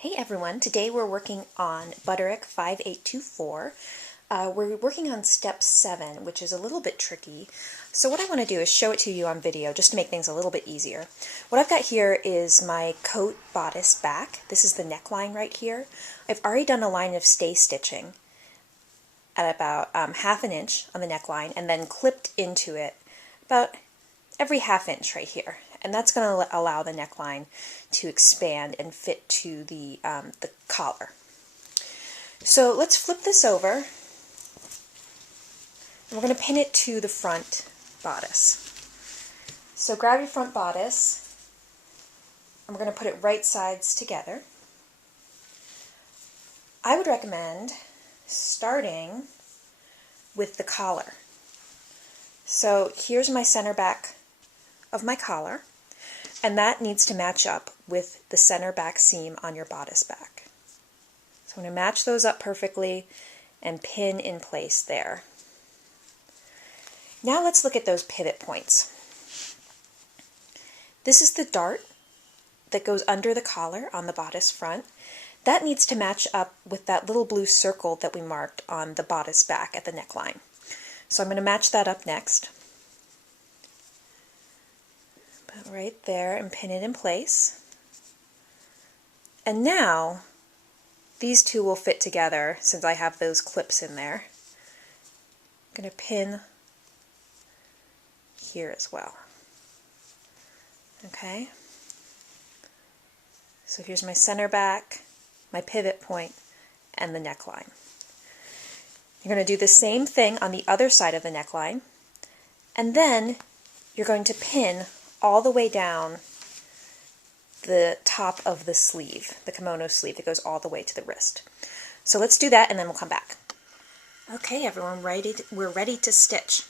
Hey everyone, today we're working on Butterick 5824. We're working on step 7, which is a little bit tricky. So what I want to do is show it to you on video just to make things a little bit easier. What I've got here is my coat bodice back. This is the neckline right here. I've already done a line of stay stitching at about ½ inch on the neckline and then clipped into it about every ½ inch right here. And that's going to allow the neckline to expand and fit to the collar. So let's flip this over. And we're going to pin it to the front bodice. So grab your front bodice, and we're going to put it right sides together. I would recommend starting with the collar. So here's my center back of my collar, and that needs to match up with the center back seam on your bodice back. So I'm going to match those up perfectly and pin in place there. Now let's look at those pivot points. This is the dart that goes under the collar on the bodice front. That needs to match up with that little blue circle that we marked on the bodice back at the neckline. So I'm going to match that up next. Put it right there and pin it in place. And now these two will fit together since I have those clips in there. I'm going to pin here as well. Okay? So here's my center back, my pivot point, and the neckline. You're going to do the same thing on the other side of the neckline, and then you're going to pin all the way down the top of the sleeve, the kimono sleeve that goes all the way to the wrist. So let's do that and then we'll come back. Okay everyone, we're ready to stitch.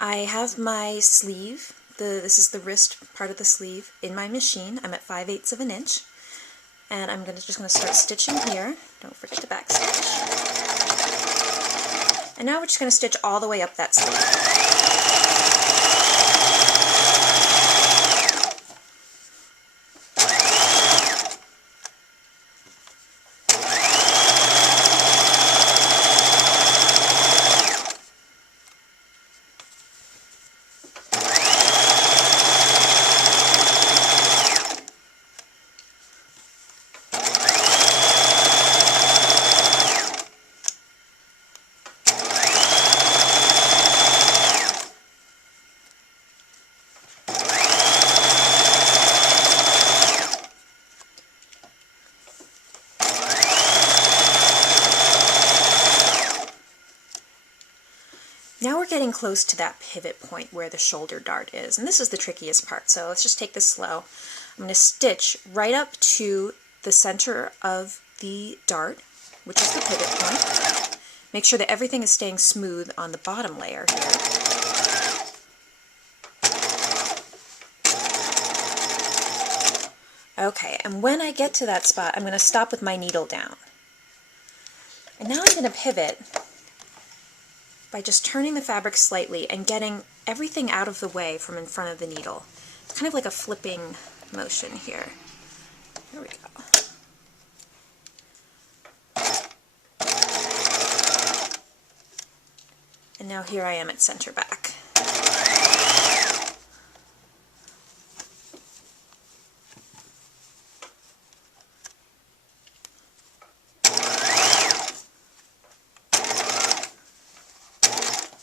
I have my sleeve, this is the wrist part of the sleeve, in my machine. I'm at 5/8 of an inch. And I'm just going to start stitching here. Don't forget to back stitch. And now we're just going to stitch all the way up that sleeve. Now we're getting close to that pivot point where the shoulder dart is, and this is the trickiest part, so let's just take this slow. I'm going to stitch right up to the center of the dart, which is the pivot point. Make sure that everything is staying smooth on the bottom layer here. Okay, and when I get to that spot, I'm going to stop with my needle down. And now I'm going to pivot by just turning the fabric slightly and getting everything out of the way from in front of the needle. It's kind of like a flipping motion here. Here we go. And now here I am at center back.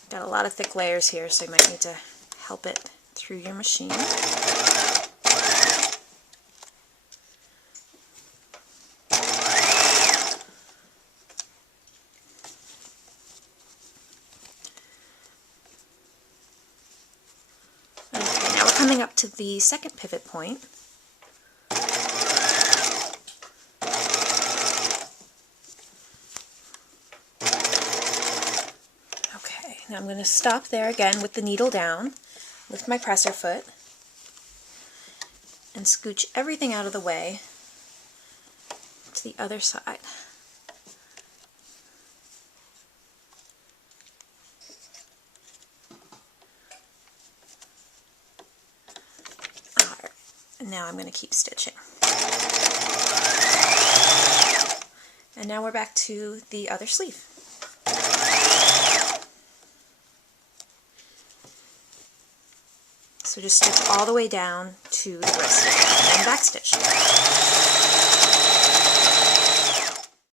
Got a lot of thick layers here, so you might need to help it through your machine. Okay, now we're coming up to the second pivot point. Now I'm going to stop there again with the needle down, lift my presser foot, and scooch everything out of the way to the other side. Alright, and now I'm going to keep stitching. And now we're back to the other sleeve. So just stitch all the way down to the wrist and then backstitch.